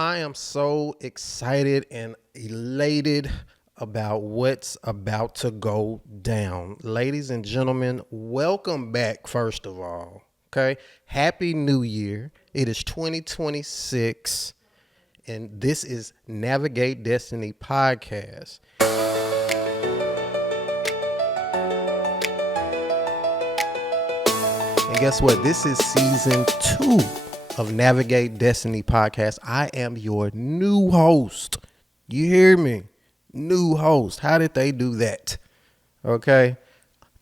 I am so excited and elated about what's about to go down. Ladies and gentlemen, welcome back, first of all. Okay? Happy New Year. It is 2026, and this is Navigate Destiny Podcast. And guess what? This is season 2 of Navigate Destiny Podcast. I am your new host. You hear me? New host. How did they do that? Okay.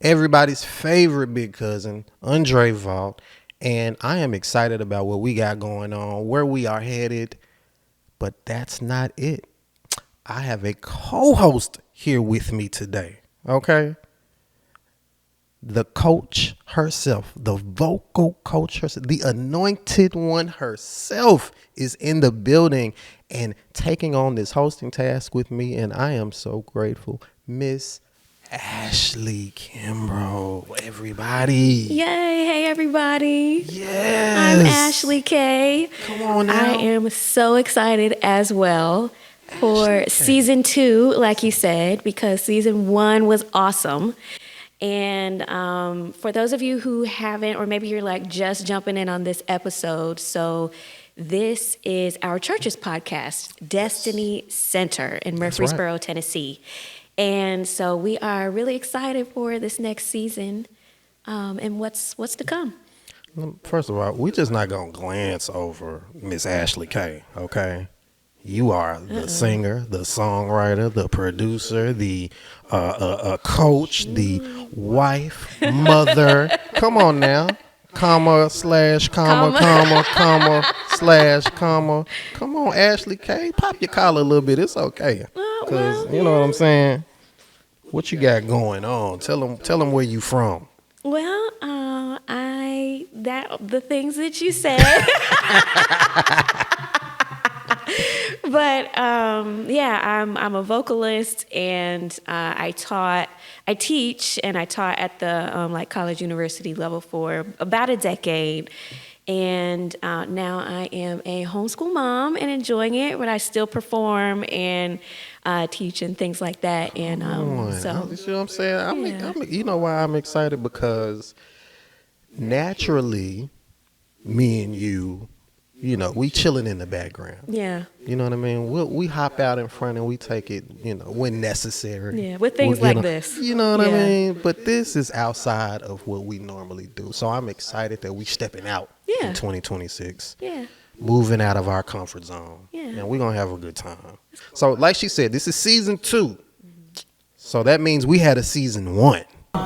Everybody's favorite big cousin, Andre Vault. And I am excited about what we got going on, where we are headed. But that's not it. I have a co-host here with me today. Okay. The coach herself, the vocal coach herself, the anointed one herself is in the building and taking on this hosting task with me. And I am so grateful. Miss Ashley Kimbrough, everybody. Yay. Hey, everybody. Yes. I'm Ashley K. Come on now. I am so excited as well for season 2, like you said, because season 1 was awesome. And for those of you who haven't, or maybe you're like just jumping in on this episode, so this is our church's podcast, Destiny Center in Murfreesboro, Tennessee. And so we are really excited for this next season and what's to come. First of all, we're just not going to glance over Miss Ashley K, okay? You are the singer, the songwriter, the producer, the coach, the wife, mother. Come on now. Comma, slash, comma, comma, comma, slash, comma. Come on, Ashley K. Pop your collar a little bit. It's okay. Because, you know what I'm saying? What you got going on? Tell them where you from. Well, the things that you said. But I'm a vocalist, and I teach and I taught at the college university level for about a decade, and now I am a homeschool mom and enjoying it, but I still perform and teach and things like that. And so you see what I'm saying? Yeah. You know why I'm excited? Because naturally, me and you. You know, we chilling in the background. Yeah. You know what I mean? We hop out in front and we take it, when necessary. Yeah, with things like this. You know what I mean? But this is outside of what we normally do. So I'm excited that we stepping out in 2026. Yeah. Moving out of our comfort zone. Yeah. And we're going to have a good time. So like she said, this is season 2. So that means we had a season 1.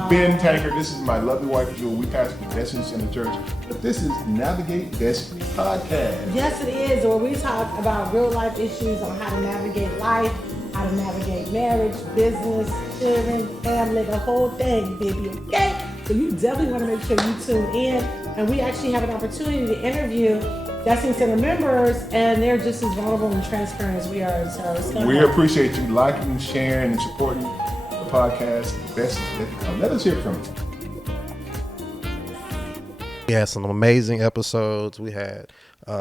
Ben Tankard, this is my lovely wife, Jewel. We pastor the Destiny Center Church, but this is Navigate Destiny Podcast. Yes, it is, where we talk about real life issues on how to navigate life, how to navigate marriage, business, children, family, the whole thing, baby, okay? So you definitely want to make sure you tune in, and we actually have an opportunity to interview Destiny Center members, and they're just as vulnerable and transparent as we are. So it's gonna We help. appreciate you liking, sharing, and supporting podcast. Best let us hear from you. We had some amazing episodes. We had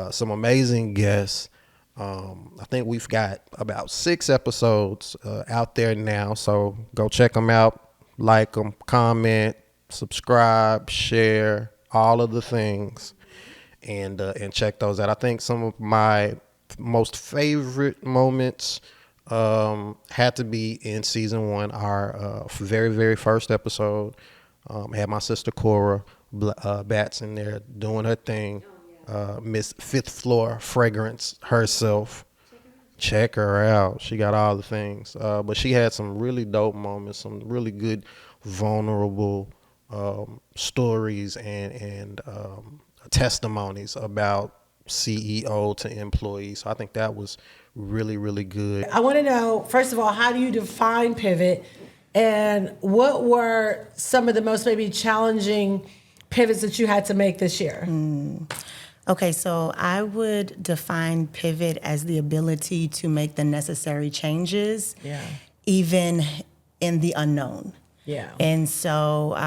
some amazing guests. I think we've got about 6 episodes out there now. So go check them out, like them, comment, subscribe, share, all of the things, and check those out. I think some of my most favorite moments had to be in season 1, our very, very first episode. Had my sister Cora Batts in there doing her thing. Miss Fifth Floor Fragrance herself. Check her out. She got all the things. But she had some really dope moments, some really good, vulnerable stories and testimonies about CEO to employee. So I think that was really, really good. I want to know, first of all, how do you define pivot, and what were some of the most maybe challenging pivots that you had to make this year? Okay, so I would define pivot as the ability to make the necessary changes, even in the unknown. Yeah. And so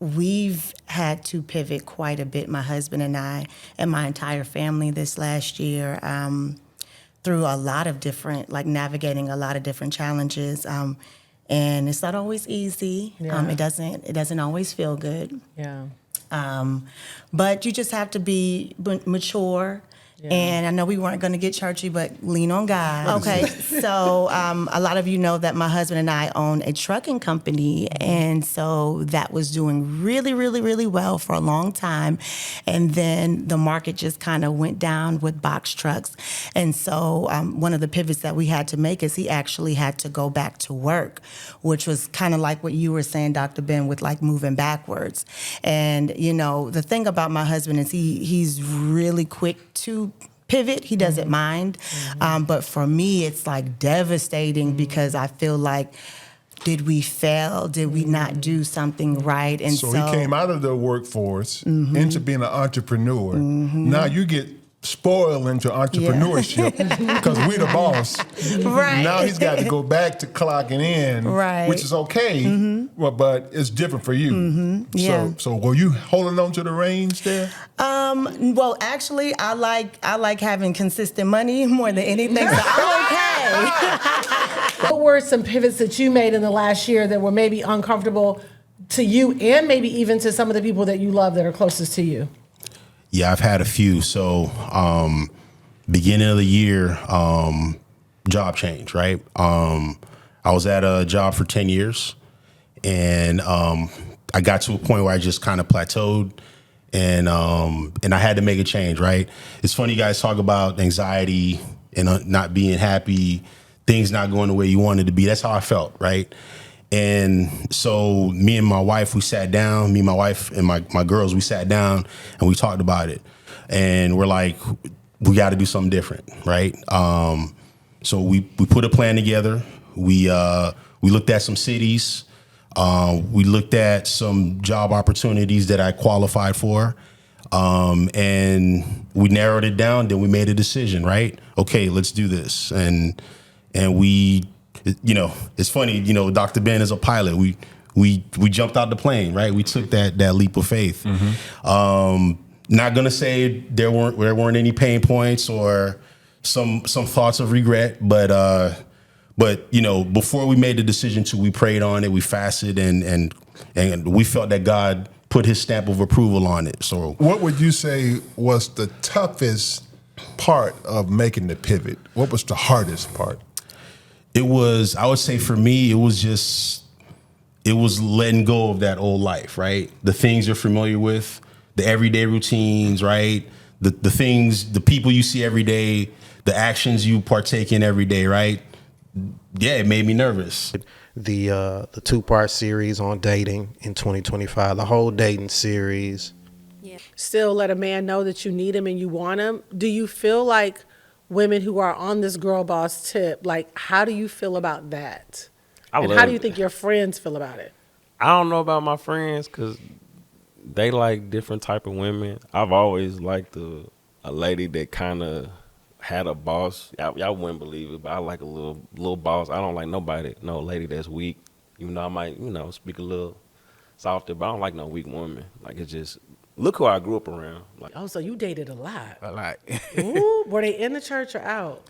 we've had to pivot quite a bit, my husband and I, and my entire family this last year. through a lot of different, like navigating a lot of different challenges. And it's not always easy. Yeah. It doesn't always feel good. Yeah. But you just have to be mature. Yeah. And I know we weren't going to get churchy, but lean on God. Okay, so a lot of you know that my husband and I own a trucking company, and so that was doing really, really, really well for a long time. And then the market just kind of went down with box trucks. And so one of the pivots that we had to make is he actually had to go back to work, which was kind of like what you were saying, Dr. Ben, with like moving backwards. And, you know, the thing about my husband is he's really quick to pivot. He doesn't mind. But for me, it's like devastating because I feel like, did we fail? Did we not do something right? And So he came out of the workforce into being an entrepreneur. Now you get spoiled into entrepreneurship because we the boss. Right. Now he's got to go back to clocking in, Right. which is okay, well, but it's different for you. Yeah. So were you holding on to the reins there? Well, actually, I like having consistent money more than anything, so I'm okay. What were some pivots that you made in the last year that were maybe uncomfortable to you and maybe even to some of the people that you love that are closest to you? Yeah, I've had a few. So, beginning of the year, job change, right? I was at a job for 10 years and I got to a point where I just kind of plateaued and I had to make a change, right? It's funny you guys talk about anxiety and not being happy, things not going the way you wanted to be. That's how I felt, right? And so me and my wife, we sat down, me, my wife, and my girls, we sat down and we talked about it. And we're like, we got to do something different, right? So we put a plan together. We looked at some cities. We looked at some job opportunities that I qualified for. And we narrowed it down. Then we made a decision, right? Okay, let's do this. And we, you know, it's funny, you know, Dr. Ben is a pilot. We jumped out the plane, right? We took that leap of faith. Not gonna say there weren't any pain points or some thoughts of regret, but you know, before we made the decision we prayed on it, we fasted, and we felt that God put His stamp of approval on it. So, What would you say was the toughest part of making the pivot? What was the hardest part? it was, I would say for me, it was letting go of that old life, right? The things you're familiar with, the everyday routines, right? The things, the people you see every day, the actions you partake in every day, right? Yeah, it made me nervous. The 2-part series on dating in 2025, the whole dating series. Still let a man know that you need him and you want him. Do you feel like women who are on this girl boss tip, like, how do you feel about that? And how do you think your friends feel about it? I don't know about my friends because they like different type of women. I've always liked a lady that kind of had a boss. Y'all wouldn't believe it, but I like a little boss. I don't like no lady that's weak. Even though I might, speak a little softer, but I don't like no weak woman. Like, it's just, look who I grew up around. Like, Oh, so you dated a lot. A lot. Ooh, were they in the church or out?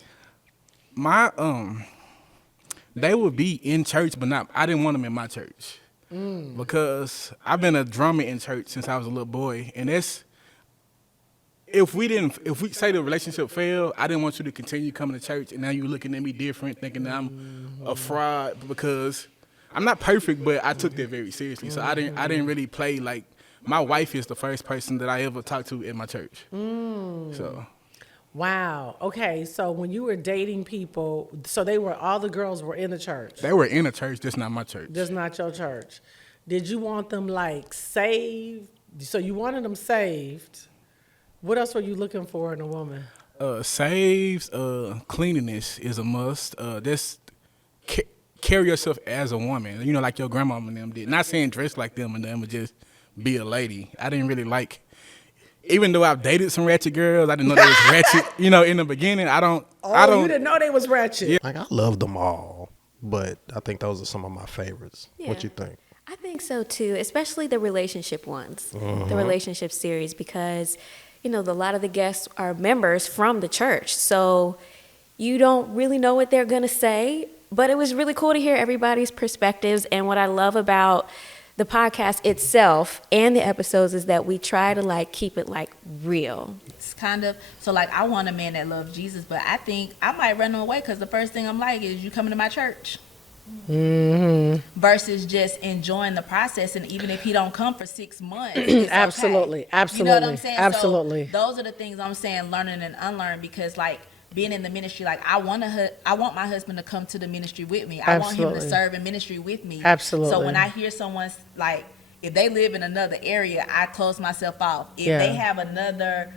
They would be in church, but I didn't want them in my church. Because I've been a drummer in church since I was a little boy, and that's, if we say the relationship failed, I didn't want you to continue coming to church, and now you're looking at me different, thinking that I'm a fraud, because I'm not perfect, but I took that very seriously. So I didn't really play like, my wife is the first person that I ever talked to in my church. So. Wow. Okay. So when you were dating people, so all the girls were in the church. They were in a church, just not my church. Just not your church. Did you want them like saved? So you wanted them saved. What else were you looking for in a woman? Saves, cleanliness is a must. Carry yourself as a woman, like your grandmama and them did. Not saying dress like them and them, but just be a lady. I didn't really like, even though I've dated some ratchet girls, I didn't know they was ratchet. In the beginning, I don't. You didn't know they was ratchet. Yeah. Like, I love them all, but I think those are some of my favorites. Yeah. What you think? I think so too, especially the relationship ones, the relationship series, because a lot of the guests are members from the church. So you don't really know what they're going to say. But it was really cool to hear everybody's perspectives. And what I love about the podcast itself and the episodes is that we try to like keep it like real. It's kind of, so like I want a man that loves Jesus, but I think I might run him away because the first thing I'm like is, you coming to my church? Versus just enjoying the process, and even if he don't come for 6 months, it's Absolutely, okay. absolutely, you know what I'm saying? absolutely. So those are the things I'm saying, learning and unlearning, because like being in the ministry, like I want my husband to come to the ministry with me. I want him to serve in ministry with me. Absolutely. So when I hear someone's like, if they live in another area, I close myself off. If they have another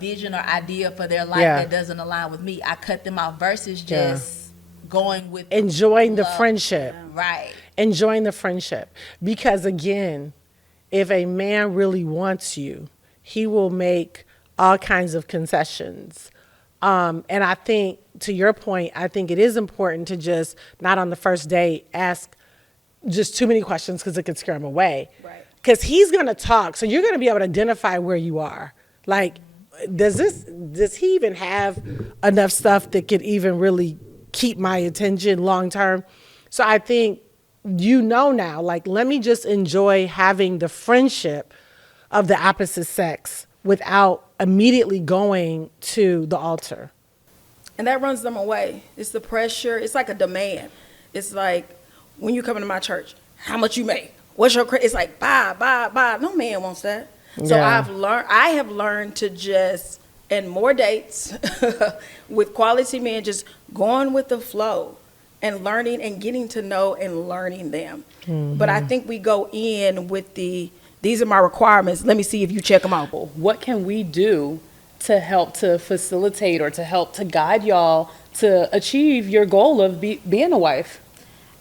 vision or idea for their life that doesn't align with me, I cut them off, versus just going with enjoying love. The friendship. Right. Enjoying the friendship. Because again, if a man really wants you, he will make all kinds of concessions. And I think, to your point, I think it is important to just, not on the first date, ask just too many questions, because it could scare him away. Right. Because he's going to talk, so you're going to be able to identify where you are. Like, does he even have enough stuff that could even really keep my attention long term? So I think, now, like, let me just enjoy having the friendship of the opposite sex without immediately going to the altar. And that runs them away. It's the pressure. It's like a demand. It's like, when you come into my church, how much you make? What's your it's like, buy. No man wants that. So I have learned to just, and more dates with quality men, just going with the flow and learning and getting to know and learning them. But I think we go in with these are my requirements. Let me see if you check them out. What can we do to help to facilitate or to help to guide y'all to achieve your goal of being a wife?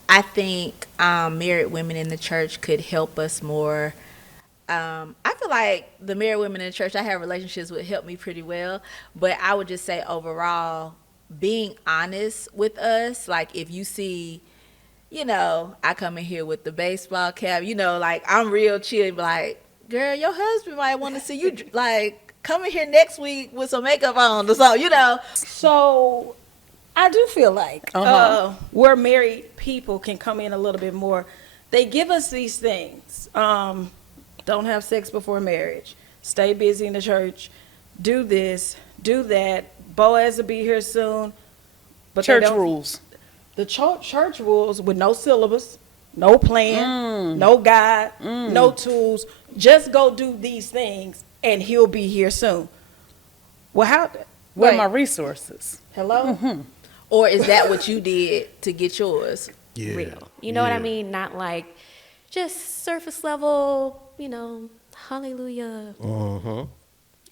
I think married women in the church could help us more. I feel like the married women in the church I have relationships with help me pretty well. But I would just say overall, being honest with us. Like, if you see, I come in here with the baseball cap, like I'm real chill, like, girl, your husband might want to see you, like, come in here next week with some makeup on or something, So I do feel like where married people can come in a little bit more. They give us these things. Don't have sex before marriage. Stay busy in the church. Do this. Do that. Boaz will be here soon. But church rules. The church rules with no syllabus, no plan, no guide, no tools. Just go do these things, and he'll be here soon. Well, how? Where are my resources? Hello? Or is that what you did to get yours? Yeah. Real. You know what I mean? Not like just surface level, hallelujah.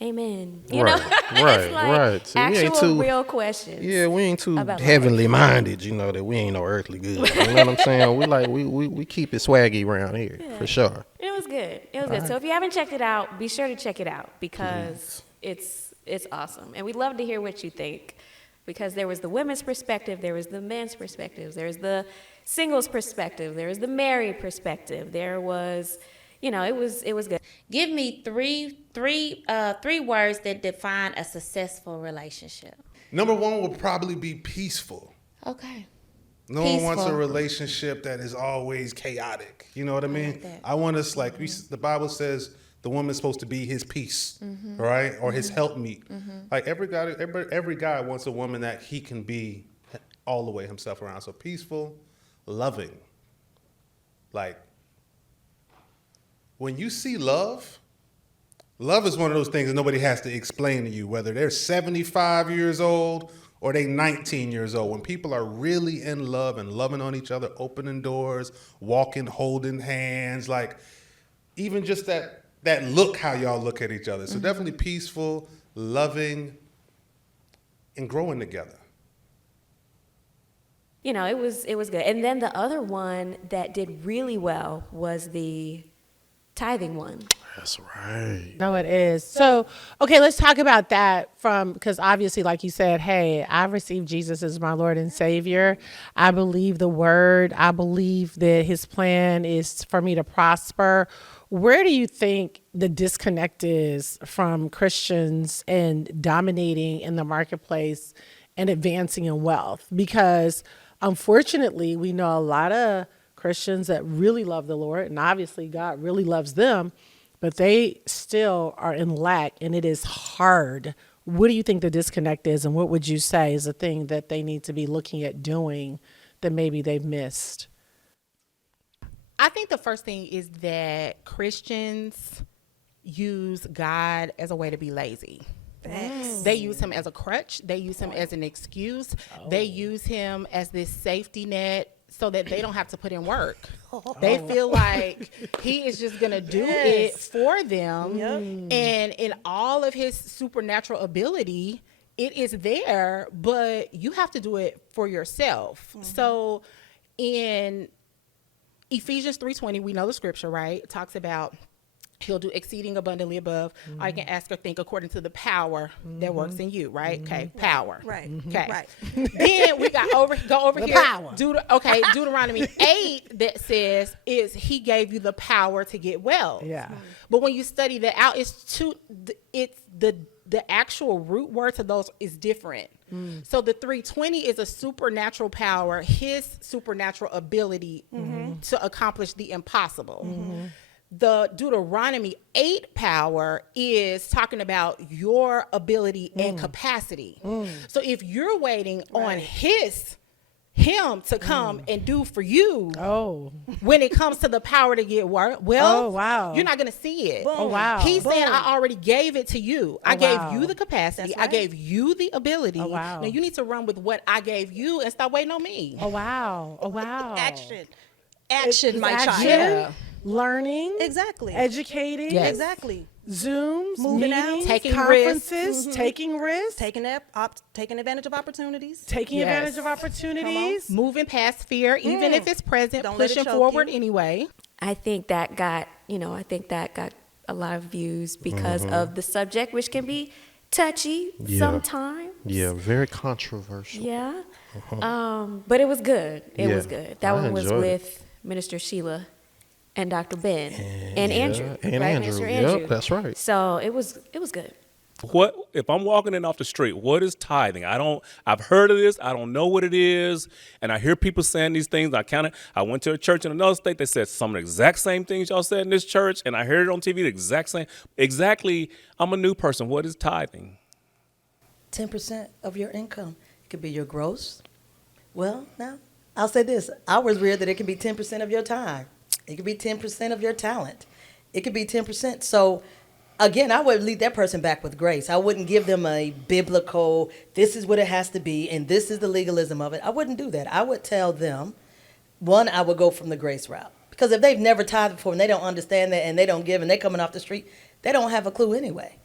Amen. You know? It's like right. See, actual real questions. Yeah, we ain't too about heavenly minded, that we ain't no earthly good. You know what I'm saying? We keep it swaggy around here, for sure. It was good. It was good. So if you haven't checked it out, be sure to check it out, because it's awesome. And we'd love to hear what you think, because there was the women's perspective, there was the men's perspective, there's the singles perspective, there was the married perspective, there was, it was good. Give me three words that define a successful relationship. Number one would probably be peaceful. Okay. No one wants a relationship that is always chaotic. You know what I mean? I want us, like, the Bible says the woman's supposed to be his peace, right? Or his helpmeet. Like, every guy wants a woman that he can be all the way himself around. So peaceful, loving. Like, when you see love is one of those things that nobody has to explain to you, whether they're 75 years old or they 19 years old. When people are really in love and loving on each other, opening doors, walking, holding hands, like, even just that look, how y'all look at each other. So definitely peaceful, loving, and growing together. It was good. And then the other one that did really well was the tithing one. That's right. No, it is. So, okay, let's talk about that because obviously, like you said, hey, I received Jesus as my Lord and Savior. I believe the word. I believe that his plan is for me to prosper Where do you think the disconnect is from Christians and dominating in the marketplace and advancing in wealth? Because unfortunately, we know a lot of Christians that really love the Lord, and obviously God really loves them, but they still are in lack, and it is hard. What do you think the disconnect is, and what would you say is the thing that they need to be looking at doing that maybe they've missed? I think the first thing is that Christians use God as a way to be lazy. They use him as a crutch. They use him as an excuse. They use him as this safety net so that they don't have to put in work. They feel like he is just going to do it for them. And in all of his supernatural ability, it is there, but you have to do it for yourself. So in Ephesians 3:20, we know the scripture, right? It talks about he'll do exceeding abundantly above all you can ask or think according to the power that works in you, right? Okay, power. Right. Okay. Right. Then we got go over The here. power. Deuteronomy 8 that says is he gave you the power to get wealth. Yeah. But when you study that out, it's the actual root word to those is different. So the 320 is a supernatural power, his supernatural ability to accomplish the impossible. The Deuteronomy 8 power is talking about your ability and capacity. So if you're waiting on him to come and do for you, when it comes to the power to get wealth, you're not going to see it. He's saying, I already gave it to you. I gave you the capacity. I gave you the ability. Now you need to run with what I gave you and stop waiting on me. Action, my child. Yeah. Learning, Exactly. educating, Yes. Exactly. Zooms, Moving out, meetings, taking conferences, risks. taking risks, Taking advantage of opportunities. taking advantage of opportunities. Moving past fear, even if it's present, Don't let it pushing choke forward you. anyway. I think that got a lot of views because of the subject, which can be touchy sometimes. Yeah, very controversial. Yeah. But it was good. It Yeah, was good. That I one was enjoyed it. with Minister Sheila and Dr. Ben and Andrew. And right? Andrew. Minister Yep, Andrew. that's right. So it was good. What if I'm walking in off the street? What is tithing? I've heard of this. I don't know what it is, and I hear people saying these things. I went to a church in another state. They said some of the exact same things y'all said in this church, and I heard it on TV. The exact same. Exactly. I'm a new person. What is tithing? 10% of your income. It could be your gross. Well, now I'll say this: I was reared that it can be 10% of your time. It could be 10% of your talent. It could be 10%. So. Again, I would lead that person back with grace. I wouldn't give them a biblical, this is what it has to be, and this is the legalism of it. I wouldn't do that. I would tell them, one, I would go from the grace route. Because if they've never tithed before and they don't understand that and they don't give and they're coming off the street, they don't have a clue anyway.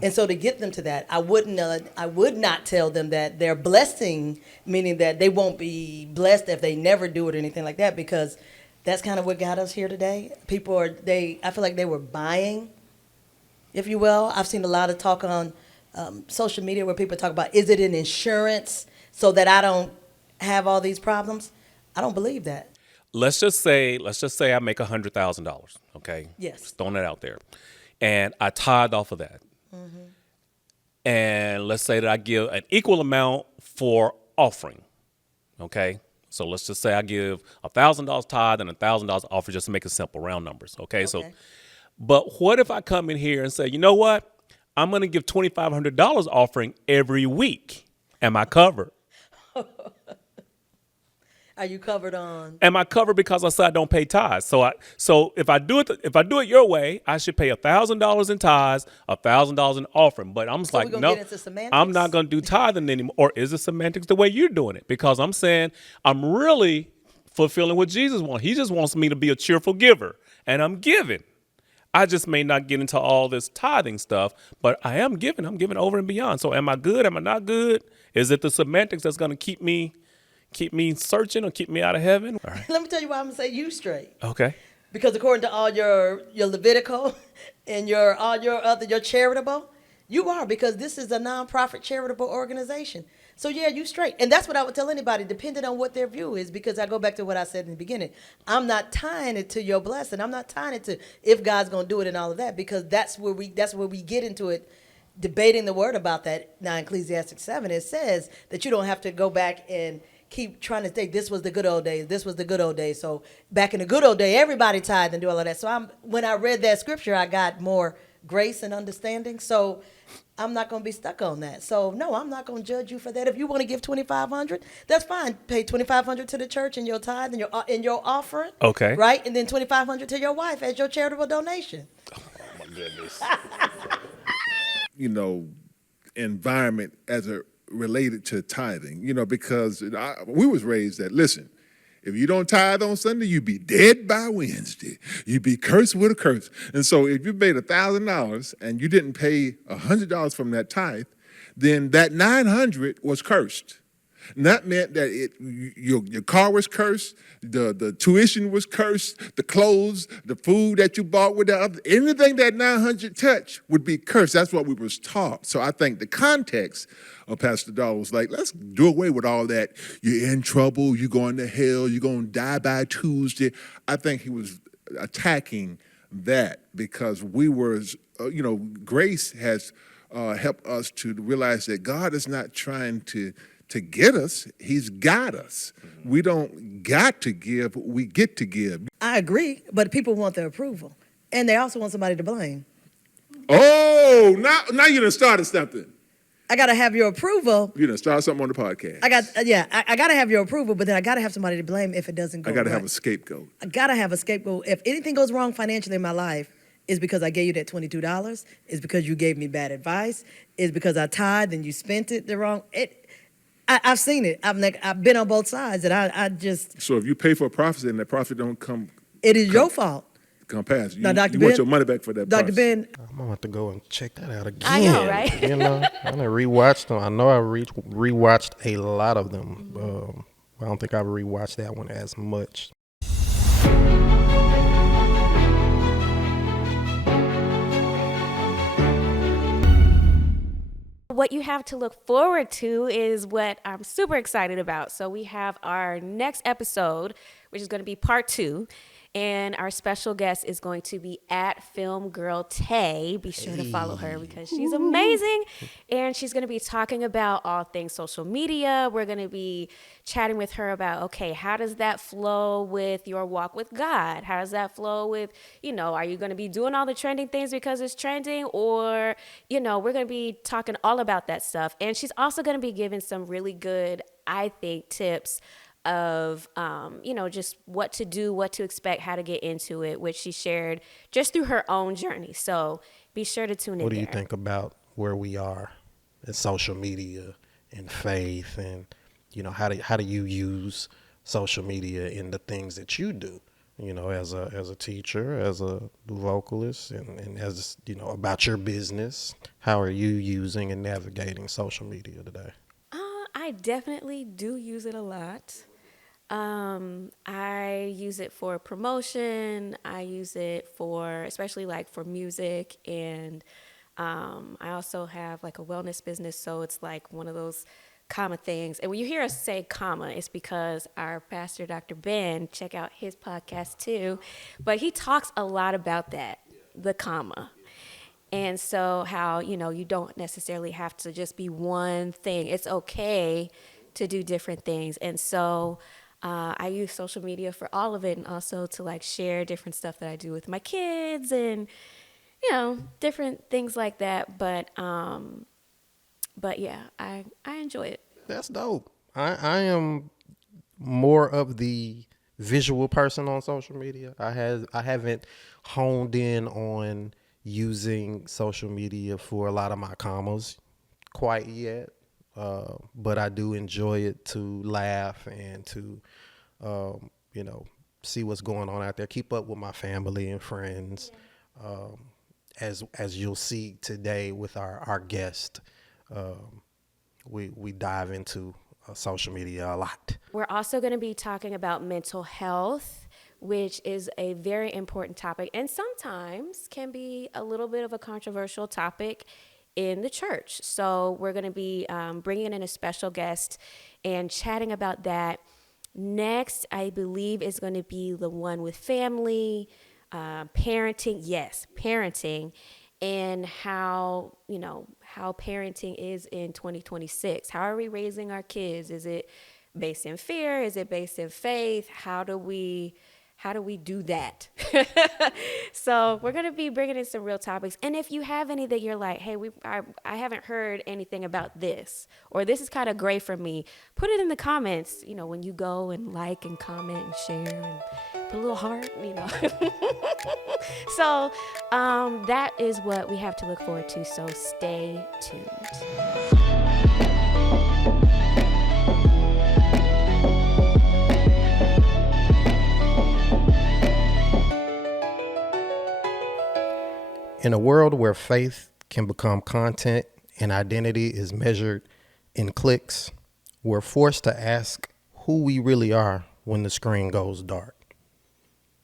And so to get them to that, I would not tell them that they're blessing, meaning that they won't be blessed if they never do it or anything like that, because that's kind of what got us here today. I feel like they were buying, if you will. I've seen a lot of talk on social media where people talk about, is it an insurance so that I don't have all these problems? I don't believe that. Let's just say I make $100,000. Okay. Yes. Just throwing that out there, and I tithe off of that. And let's say that I give an equal amount for offering. Okay. So let's just say I give $1,000 tithe and $1,000 offering, just to make it simple, round numbers. Okay. So. But what if I come in here and say, you know what? I'm going to give $2,500 offering every week. Am I covered? Are you covered on? Am I covered because I said I don't pay tithes? So if I do it your way, I should pay $1,000 in tithes, $1,000 in offering. But I'm just So like, we're no, gonna get into semantics? I'm not going to do tithing anymore. Or is it semantics the way you're doing it? Because I'm saying I'm really fulfilling what Jesus wants. He just wants me to be a cheerful giver, and I'm giving. I just may not get into all this tithing stuff, but I am giving. I'm giving over and beyond. So am I good? Am I not good? Is it the semantics that's going to keep me searching or keep me out of heaven? All right. Let me tell you why I'm going to say you straight. Okay. Because according to all your Levitical and your charitable, You are, because this is a nonprofit charitable organization. So yeah, you straight. And that's what I would tell anybody, depending on what their view is, because I go back to what I said in the beginning. I'm not tying it to your blessing. I'm not tying it to if God's gonna do it and all of that, because that's where we get into it, debating the word about that. Now Ecclesiastes 7, it says that you don't have to go back and keep trying to think this was the good old days. This was the good old days. So back in the good old day, everybody tithed and do all of that. So when I read that scripture, I got more grace and understanding. So I'm not going to be stuck on that. So no, I'm not going to judge you for that. If you want to give $2,500, that's fine. Pay $2,500 to the church in your tithe and your offering. Okay. Right, and then $2,500 to your wife as your charitable donation. Oh my goodness. Environment as it related to tithing, because we was raised that, listen, if you don't tithe on Sunday, you be dead by Wednesday. You be cursed with a curse. And so if you made $1,000 and you didn't pay $100 from that tithe, then that $900 was cursed. And that meant that your car was cursed, the tuition was cursed, the clothes, the food that you bought with anything that 900 touched would be cursed. That's what we was taught. So I think the context of Pastor Dahl was like, let's do away with all that. You're in trouble, you're going to hell, you're going to die by Tuesday. I think he was attacking that because we were, grace has helped us to realize that God is not trying to get us, he's got us. We don't got to give, we get to give. I agree, but people want their approval. And they also want somebody to blame. Oh, now you done started something. I got to have your approval. You done started something on the podcast. I got to have your approval, but then I got to have somebody to blame if it doesn't go I got to right. have a scapegoat. I got to have a scapegoat. If anything goes wrong financially in my life, it's because I gave you that $22. It's because you gave me bad advice. It's because I tithed and you spent it the wrong. I've seen it. I've been on both sides, and I just. So if you pay for a prophecy and that prophet don't come, it is your fault. Come pass. You, now, Dr. you Ben, want your money back for that. Dr. prophecy. Ben, I'm gonna have to go and check that out again. I know, right? I done rewatched them. I know I rewatched a lot of them. I don't think I've rewatched that one as much. What you have to look forward to is what I'm super excited about. So we have our next episode, which is going to be part 2. And our special guest is going to be at Film Girl Tay. Be sure to follow her because she's amazing. And she's going to be talking about all things social media. We're going to be chatting with her about, okay, how does that flow with your walk with God? How does that flow with, are you going to be doing all the trending things because it's trending? Or, we're going to be talking all about that stuff. And she's also going to be giving some really good, I think, tips of, just what to do, what to expect, how to get into it, which she shared just through her own journey. So be sure to tune in. What do you think about where we are in social media and faith, and how do you use social media in the things that you do? As a teacher, as a vocalist, and as about your business. How are you using and navigating social media today? I definitely do use it a lot. I use it for promotion. I use it for, especially like for music. And I also have like a wellness business. So it's like one of those comma things. And when you hear us say comma, it's because our pastor, Dr. Ben, check out his podcast too. But he talks a lot about that, the comma. And so how, you don't necessarily have to just be one thing. It's okay to do different things. And so I use social media for all of it, and also to like share different stuff that I do with my kids and, different things like that. But yeah, I enjoy it. That's dope. I am more of the visual person on social media. I haven't honed in on using social media for a lot of my commas quite yet. But I do enjoy it to laugh and to, see what's going on out there, keep up with my family and friends. As you'll see today with our guest, we dive into social media a lot. We're also going to be talking about mental health, which is a very important topic and sometimes can be a little bit of a controversial topic in the church. So we're going to be bringing in a special guest and chatting about that. Next, I believe, is going to be the one with family, parenting. Yes, parenting, and how parenting is in 2026. How are we raising our kids? Is it based in fear? Is it based in faith? How do we do that? So we're going to be bringing in some real topics. And if you have any that you're like, hey, I haven't heard anything about this, or this is kind of gray for me, put it in the comments, when you go and like and comment and share and put a little heart, So that is what we have to look forward to. So stay tuned. In a world where faith can become content and identity is measured in clicks, we're forced to ask who we really are when the screen goes dark.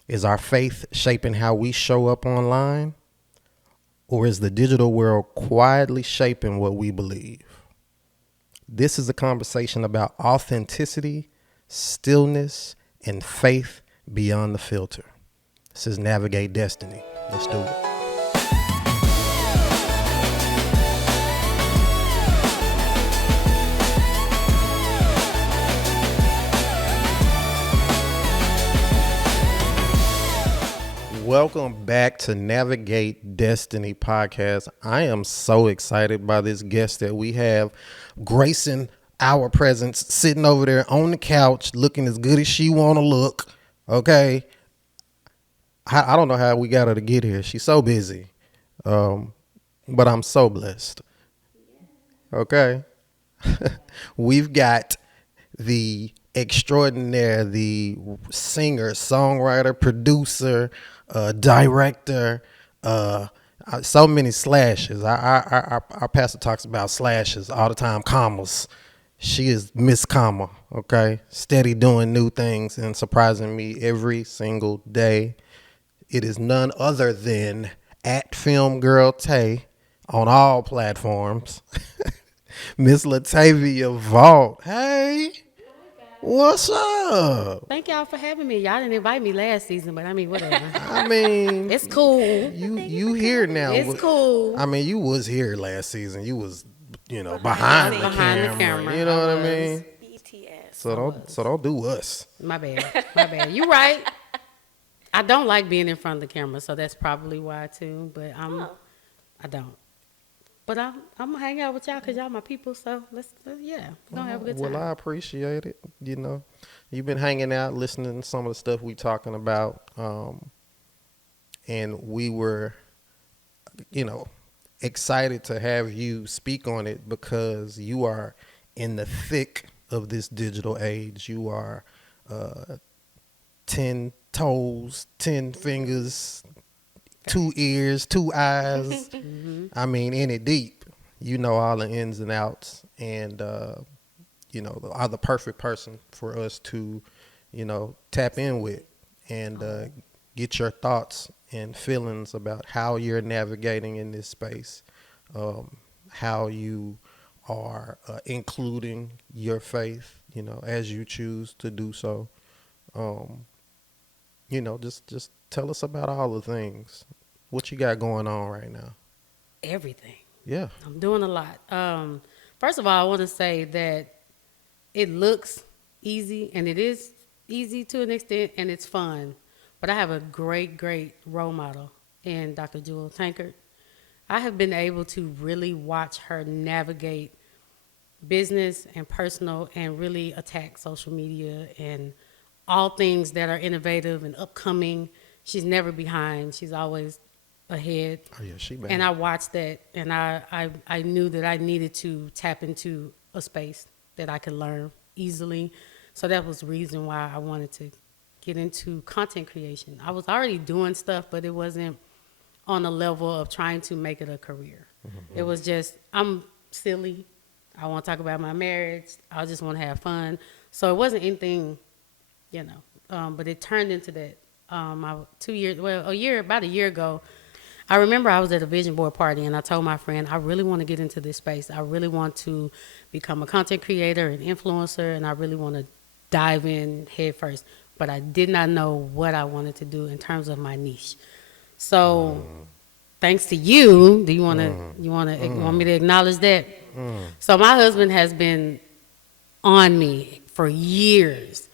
Is our faith shaping how we show up online? Or is the digital world quietly shaping what we believe? This is a conversation about authenticity, stillness, and faith beyond the filter. This is Navigate Destiny. Let's do it. Welcome back to Navigate Destiny podcast. I am so excited by this guest that we have gracing our presence, sitting over there on the couch, looking as good as she want to look. Okay. I don't know how we got her to get here. She's so busy. But I'm so blessed. Okay. We've got the extraordinaire, the singer, songwriter, producer, director, so many slashes. Our pastor talks about slashes all the time, commas. She is Miss Comma, okay? Steady doing new things and surprising me every single day. It is none other than at Film Girl Tay on all platforms. Miss Latavia Vault. Hey. What's up? Thank y'all for having me. Y'all didn't invite me last season, but I mean, whatever. I mean, it's cool. You here now? It's cool. I mean, you was here last season. You was, behind the camera. You know what I mean? BTS. So don't do us. My bad. You right. I don't like being in front of the camera, so that's probably why too. But I don't. But I'm gonna hang out with y'all because y'all my people. So we're gonna have a good time. Well, I appreciate it. You've been hanging out, listening to some of the stuff we talking about, and we were, excited to have you speak on it because you are in the thick of this digital age. You are 10 toes, 10 fingers, 2 ears, 2 eyes. Mm-hmm. I mean, in it deep. You know all the ins and outs, and are the perfect person for us to, tap in with and get your thoughts and feelings about how you're navigating in this space, how you are including your faith, as you choose to do so. Just tell us about all the things. What you got going on right now? Everything. Yeah. I'm doing a lot. First of all, I want to say that it looks easy, and it is easy to an extent, and it's fun. But I have a great, great role model in Dr. Jewel Tankard. I have been able to really watch her navigate business and personal and really attack social media and all things that are innovative and upcoming. She's never behind. She's always ahead. Oh yeah, she bad. And I watched that, and I knew that I needed to tap into a space that I could learn easily. So that was the reason why I wanted to get into content creation. I was already doing stuff, but it wasn't on a level of trying to make it a career. Mm-hmm. It was just, I'm silly. I want to talk about my marriage. I just want to have fun. So it wasn't anything, but it turned into that. About a year ago, I remember I was at a vision board party and I told my friend, I really want to get into this space. I really want to become a content creator and influencer, and I really want to dive in head first. But I did not know what I wanted to do in terms of my niche. So thanks to you, do you want me to acknowledge that? So my husband has been on me for years.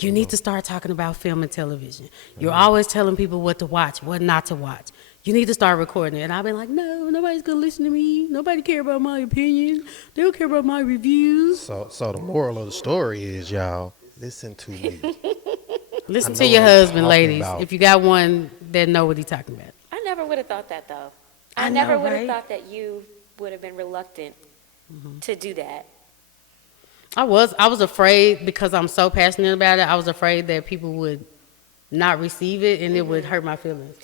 You need to start talking about film and television. You're always telling people what to watch, what not to watch. You need to start recording it. And I've been like, no, nobody's going to listen to me. Nobody care about my opinion. They don't care about my reviews. So the moral of the story is, y'all, listen to me. Listen to your husband, ladies, if you got one that know what he's talking about. I never would have thought that, though. I I never know, would have right? thought that you would have been reluctant to do that. I was afraid because I'm so passionate about it. I was afraid that people would not receive it and it would hurt my feelings.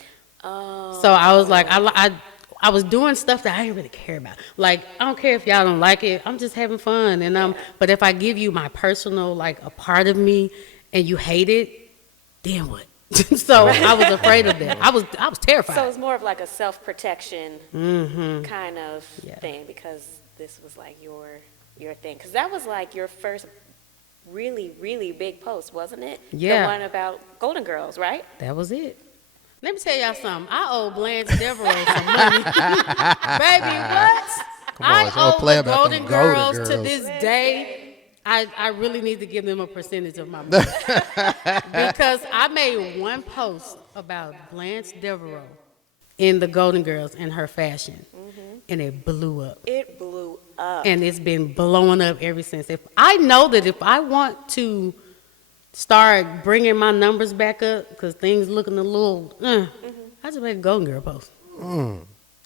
Oh. So I was like, I was doing stuff that I didn't really care about. Like, I don't care if y'all don't like it. I'm just having fun. And but if I give you my personal, like a part of me, and you hate it, then what? So I was afraid of that. I was terrified. So it's more of like a self-protection kind of thing, because this was like your thing. Because that was like your first really, really big post, wasn't it? Yeah. The one about Golden Girls, right? That was it. Let me tell y'all something. I owe Blanche Devereaux some money. Baby, what? Come on, I don't owe play the about Golden them Golden Girls to Girls. this day. I really need to give them a percentage of my money. Because I made one post about Blanche Devereaux in the Golden Girls and her fashion. And it blew up. It blew up. And it's been blowing up ever since. If I know that if I want to start bringing my numbers back up, because things looking a little, I just make a Golden Girl post.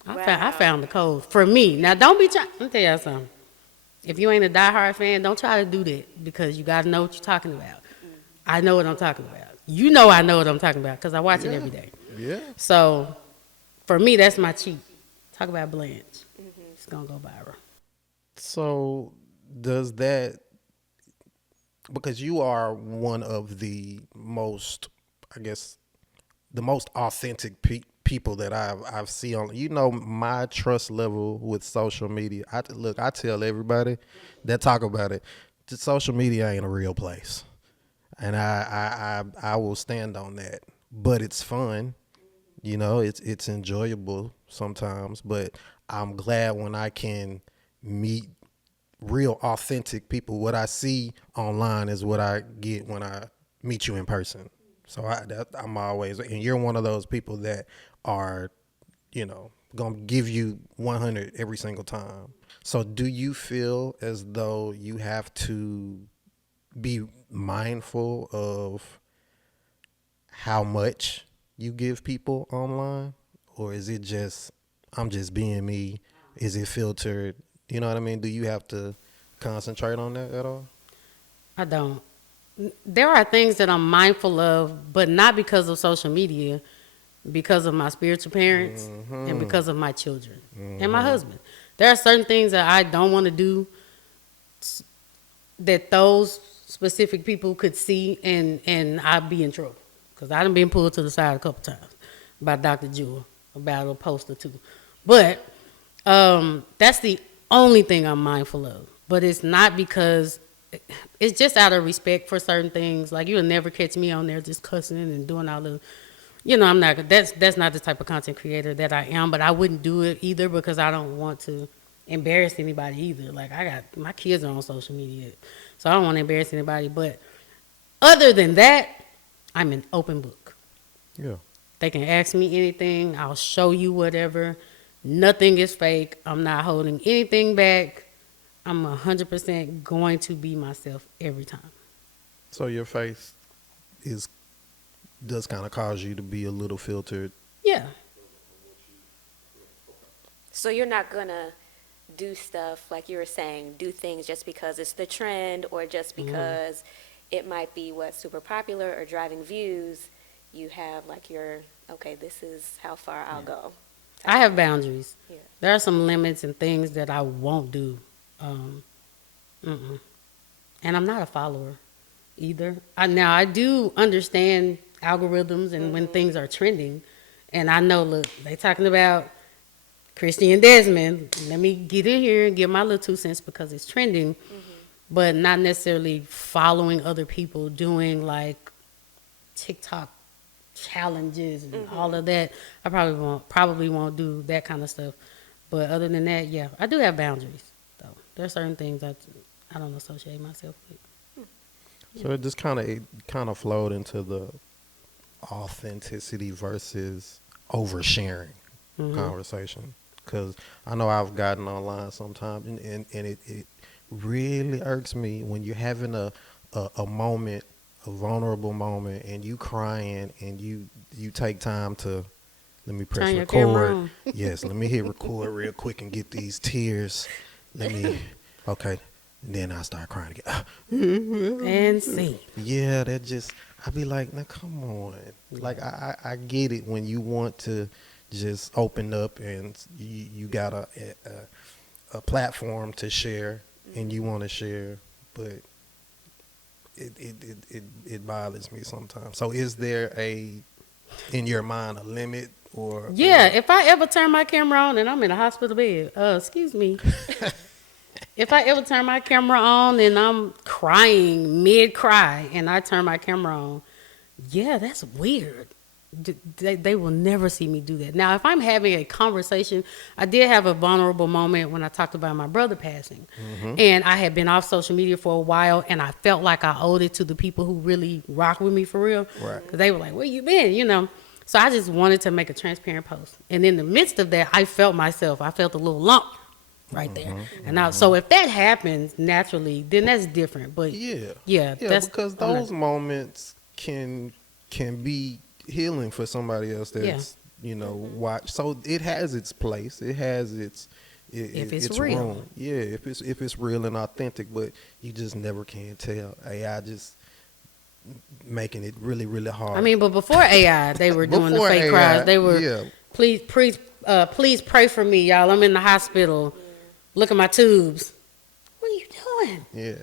I found the code for me. Now, don't be trying. Let me tell y'all something. If you ain't a diehard fan, don't try to do that, because you got to know what you're talking about. I know what I'm talking about. You know I know what I'm talking about because I watch it every day. Yeah. So, for me, that's my cheat. Talk about Blanche. It's going to go viral. So does that, because you are one of the most, I guess, the most authentic people that I've seen on, my trust level with social media. I tell everybody that talk about it, the social media ain't a real place. And I will stand on that. But it's fun. It's enjoyable sometimes, but I'm glad when I can meet real authentic people. What I see online is what I get when I meet you in person. So I'm always, and you're one of those people that are, gonna give you 100 every single time. So do you feel as though you have to be mindful of how much you give people online, or is it just, I'm just being me? Is it filtered? You know what I mean? Do you have to concentrate on that at all? I don't. There are things that I'm mindful of, but not because of social media, because of my spiritual parents and because of my children and my husband. There are certain things that I don't want to do that those specific people could see, and I'd be in trouble. Because I done been pulled to the side a couple times by Dr. Jewel about a post or two. But that's the only thing I'm mindful of. But it's not because, it's just out of respect for certain things. Like, you'll never catch me on there just cussing and doing all the, I'm not, that's not the type of content creator that I am. But I wouldn't do it either because I don't want to embarrass anybody either. Like, my kids are on social media, so I don't want to embarrass anybody. But other than that, I'm an open book. Yeah. They can ask me anything. I'll show you whatever. Nothing is fake. I'm not holding anything back. I'm 100% going to be myself every time. So your face does kind of cause you to be a little filtered. Yeah. So you're not gonna do stuff like you were saying, do things just because it's the trend or just because it might be what's super popular or driving views. You have like this is how far I'll go. I have boundaries. Yeah. There are some limits and things that I won't do. And I'm not a follower either. Now, I do understand algorithms and when things are trending, And I know, look, they talking about Christy and Desmond. Let me get in here and give my little 2 cents because it's trending, but not necessarily following other people doing like TikTok challenges and all of that. I probably won't do that kind of stuff. But other than that, yeah, I do have boundaries. Though there are certain things I don't associate myself with. So it just kind of flowed into the authenticity versus oversharing conversation. Because I know I've gotten online sometimes, and it really irks me when you're having a moment, a vulnerable moment, and you crying, and you take time to, let me press Turn your camera record. on. Yes, let me hit record real quick and get these tears. Okay. And then I start crying again. And see. Yeah, that just, I be like, now come on. Like, I get it when you want to just open up and you got a platform to share and you want to share, but it bothers me sometimes. So is there in your mind, a limit or? Yeah, if I ever turn my camera on and I'm in a hospital bed, excuse me. If I ever turn my camera on and I'm crying mid-cry and I turn my camera on, yeah, that's weird. They will never see me do that. Now, if I'm having a conversation, I did have a vulnerable moment when I talked about my brother passing. And I had been off social media for a while, and I felt like I owed it to the people who really rock with me for real. Right. Because they were like, where you been, you know? So I just wanted to make a transparent post. And in the midst of that, I felt a little lump right there. And so if that happens naturally, then that's different. But yeah, that's because those moments can be healing for somebody else that's watch. So it has its place. It has its real room. Yeah, if it's real and authentic, but you just never can tell. AI just making it really, really hard. I mean, but before AI, they were doing the fake cries. They were please pray for me, y'all. I'm in the hospital. Look at my tubes. What are you doing? Yeah.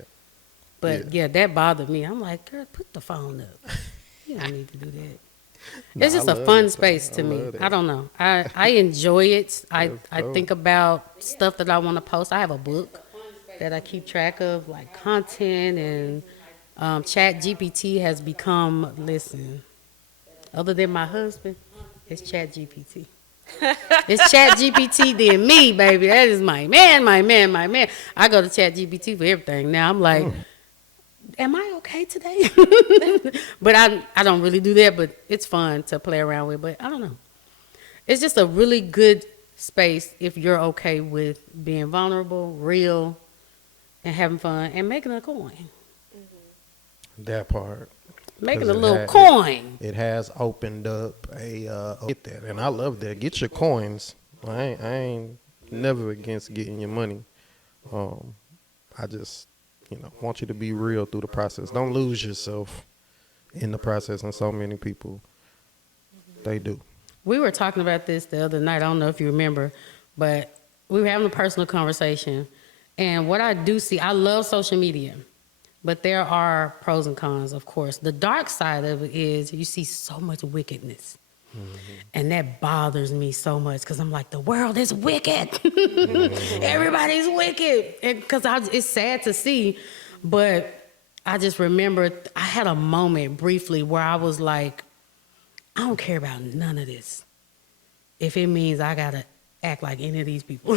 But yeah, that bothered me. I'm like, girl, put the phone up. You don't need to do that. It's just a fun space to me. I don't know. I enjoy it. I think about stuff that I want to post. I have a book that I keep track of, like content, and Chat GPT has become, other than my husband, it's Chat GPT. It's Chat GPT than me, baby. That is my man. I go to Chat GPT for everything. Now I'm like, am I okay today? But I don't really do that, but it's fun to play around with. But I don't know. It's just a really good space if you're okay with being vulnerable, real, and having fun, and making a coin. That part. Making a little coin. It has opened up get that, and I love that. Get your coins. I ain't never against getting your money. I just want you to be real through the process. Don't lose yourself in the process, and so many people they do. We were talking about this the other night. I don't know if you remember, but we were having a personal conversation, and what I do see, I love social media. But there are pros and cons, of course. The dark side of it is you see so much wickedness. And that bothers me so much because I'm like, the world is wicked. Everybody's wicked. Because it's sad to see. But I just remember I had a moment briefly where I was like, I don't care about none of this. If it means I got to act like any of these people.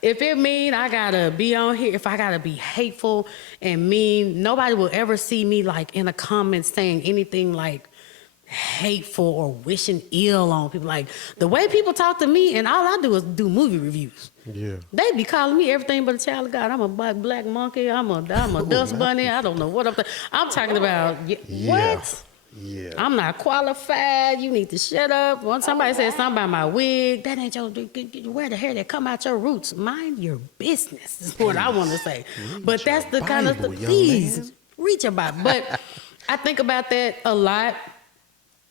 If it mean I gotta be on here, if I gotta be hateful and mean, nobody will ever see me like in a comment saying anything like hateful or wishing ill on people. Like the way people talk to me, and all I do is do movie reviews. Yeah. They be calling me everything but a child of God. I'm a black monkey. I'm a dust bunny. I don't know what I'm talking about. What? Yeah. I'm not qualified. You need to shut up. Once somebody said something about my wig, that ain't your, where the hair that come out your roots. Mind your business is what I want to say. But that's the kind of, please, reach your Bible. But I think about that a lot.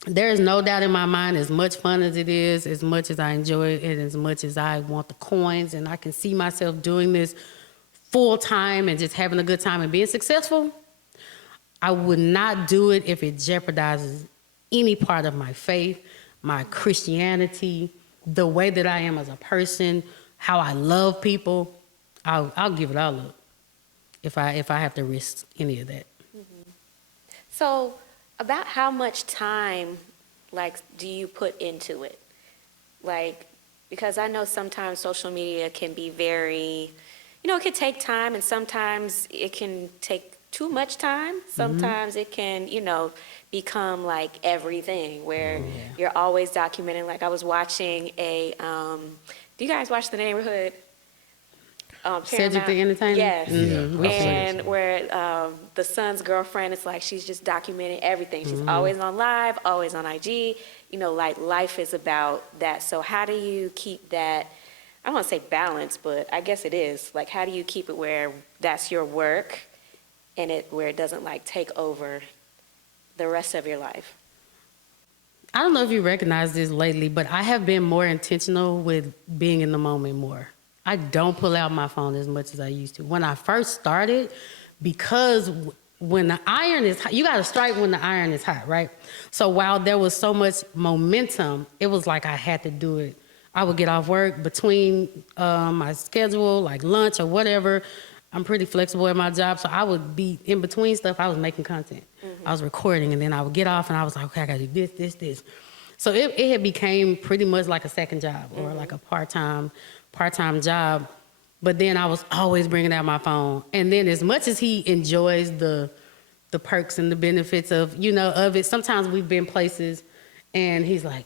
There is no doubt in my mind, as much fun as it is, as much as I enjoy it, and as much as I want the coins, and I can see myself doing this full time and just having a good time and being successful, I would not do it if it jeopardizes any part of my faith, my Christianity, the way that I am as a person, how I love people, I'll give it all up if I have to risk any of that. So, about how much time, like, do you put into it? Like, because I know sometimes social media can be very, it can take time, and sometimes it can take too much time. Sometimes it can, become like everything where you're always documenting. Like, I was watching do you guys watch The Neighborhood? Cedric the Entertainer? Yes. Yeah, And where the son's girlfriend is like, she's just documenting everything. She's always on live, always on IG. Like life is about that. So how do you keep that, I don't want to say balance, but I guess it is. Like, how do you keep it where that's your work and where it doesn't like take over the rest of your life? I don't know if you recognize this lately, but I have been more intentional with being in the moment more. I don't pull out my phone as much as I used to. When I first started, because when the iron is hot, you got to strike when the iron is hot, right? So while there was so much momentum, it was like I had to do it. I would get off work between my schedule, like lunch or whatever. I'm pretty flexible at my job, so I would be in between stuff. I was making content. I was recording, and then I would get off, and I was like, okay, I got to do this. So it had became pretty much like a second job or like a part-time job. But then I was always bringing out my phone. And then as much as he enjoys the perks and the benefits of it, sometimes we've been places and he's like,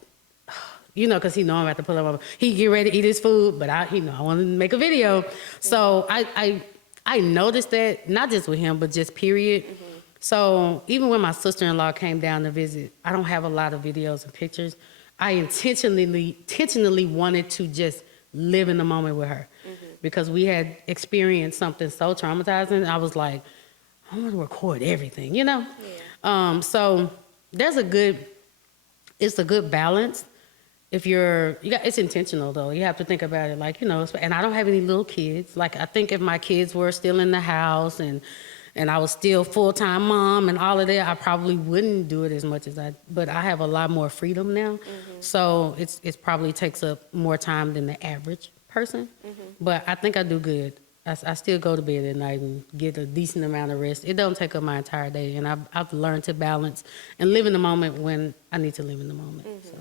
because he know I'm about to pull up my phone. He get ready to eat his food, but I want to make a video. So I noticed that, not just with him, but just period. So even when my sister-in-law came down to visit, I don't have a lot of videos and pictures. I intentionally wanted to just live in the moment with her because we had experienced something so traumatizing. I was like, I want to record everything, So it's a good balance. It's intentional though. You have to think about it, like, and I don't have any little kids. Like, I think if my kids were still in the house and I was still full-time mom and all of that, I probably wouldn't do it as much but I have a lot more freedom now. So it probably takes up more time than the average person. But I think I do good. I still go to bed at night and get a decent amount of rest. It don't take up my entire day, and I've learned to balance and live in the moment when I need to live in the moment. So.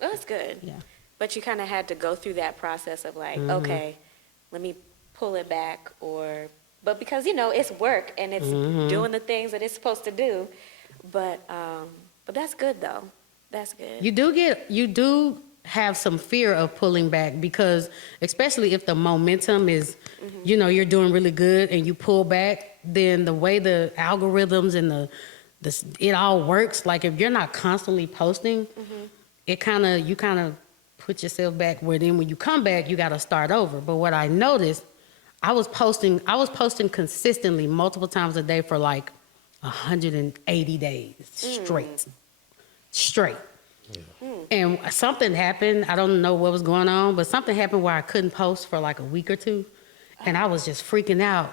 Well, that's good. Yeah. But you kind of had to go through that process of like, okay, let me pull it back, but because it's work and it's doing the things that it's supposed to do. But that's good though. That's good. You do have some fear of pulling back because especially if the momentum is, you're doing really good and you pull back, then the way the algorithms and it all works. Like if you're not constantly posting, you kind of put yourself back where then when you come back, you got to start over. But what I noticed, I was posting consistently multiple times a day for like 180 days straight. Yeah. And something happened. I don't know what was going on, but something happened where I couldn't post for like a week or two, and I was just freaking out.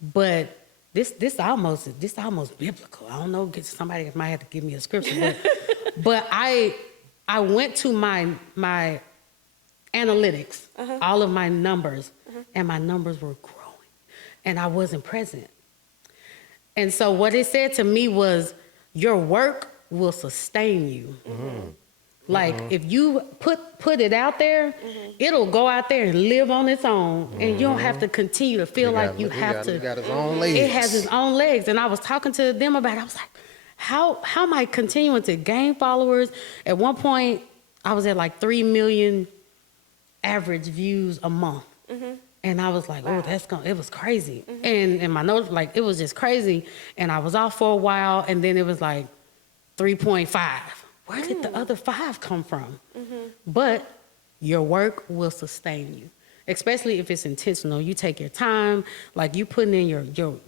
But this almost biblical. I don't know. Somebody might have to give me a scripture, but I went to my analytics, all of my numbers, and my numbers were growing, and I wasn't present. And so what it said to me was, your work will sustain you. Like if you put it out there, it'll go out there and live on its own, and you don't have to continue to feel like you have to. It got its own legs. It has its own legs. And I was talking to them about it. I was like, how am I continuing to gain followers? At one point, I was at like 3 million average views a month. And I was like, wow. It was crazy. And my notes, like, it was just crazy. And I was off for a while, and then it was like 3.5. Where did the other 5 come from? But your work will sustain you, especially if it's intentional. You take your time, like you putting in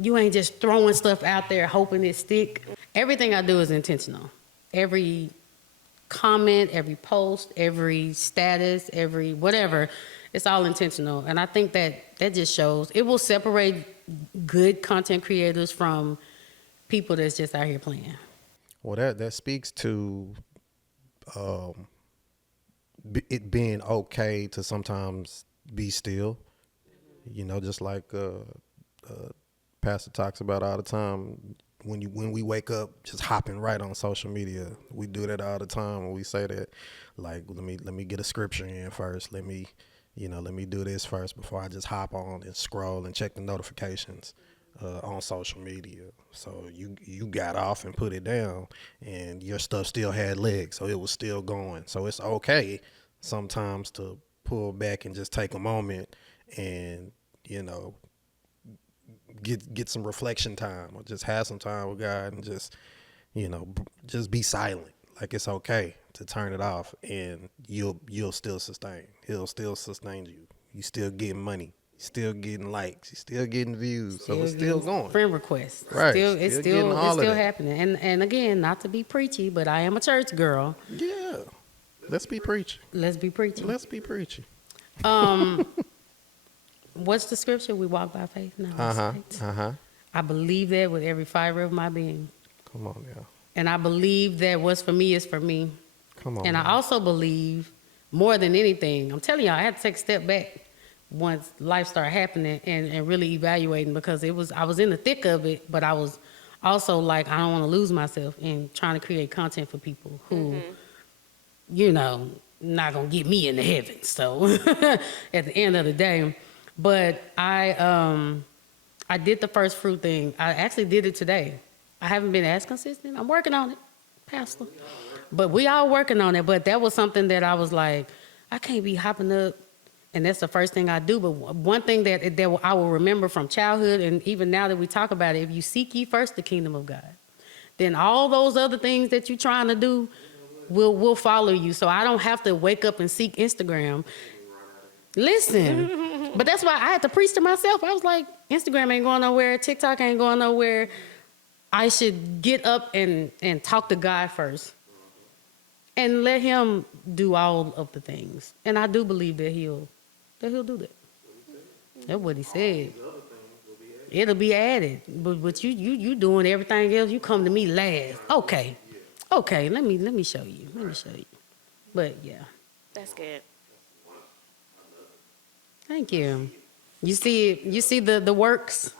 you ain't just throwing stuff out there hoping it stick. Everything I do is intentional. Every comment, every post, every status, every whatever, it's all intentional. And I think that just shows. It will separate good content creators from people that's just out here playing. Well, that speaks to it being okay to sometimes be still. You know, just like Pastor talks about all the time. When we wake up, just hopping right on social media, we do that all the time. When we say that, like, let me get a scripture in first. Let me do this first before I just hop on and scroll and check the notifications on social media. So you got off and put it down, and your stuff still had legs, so it was still going. So it's okay sometimes to pull back and just take a moment and, you know, get some reflection time, or just have some time with God, and just, you know, just be silent. Like, it's okay to turn it off, and you'll still sustain. He'll still sustain you. You still getting money. You still getting likes. You still getting views. So it's still going. Friend requests. Right. It's still happening. And again, not to be preachy, but I am a church girl. Yeah. Let's be preachy. Let's be preachy. Let's be preachy. What's the scripture? We walk by faith, not by sight. I believe that with every fiber of my being. Come on now. And I believe that what's for me is for me. Come on. And man. I also believe, more than anything, I'm telling y'all, I had to take a step back once life started happening and really evaluating, because I was in the thick of it, but I was also like, I don't want to lose myself in trying to create content for people who, you know, not going to get me into heaven. So at the end of the day, but I did the first fruit thing. I actually did it today. I haven't been as consistent. I'm working on it, Pastor. But we all working on it. But that was something that I was like, I can't be hopping up, and that's the first thing I do. But one thing that I will remember from childhood, and even now that we talk about it, if you seek ye first the kingdom of God, then all those other things that you're trying to do will follow you. So I don't have to wake up and seek Instagram. Listen, but that's why I had to preach to myself. I was like, Instagram ain't going nowhere. TikTok ain't going nowhere. I should get up and talk to God first and let him do all of the things. And I do believe that he'll do that. That's what he said. It'll be added. But you doing everything else. You come to me last. Okay. Let me show you. But yeah. That's good. Thank you. You see the works.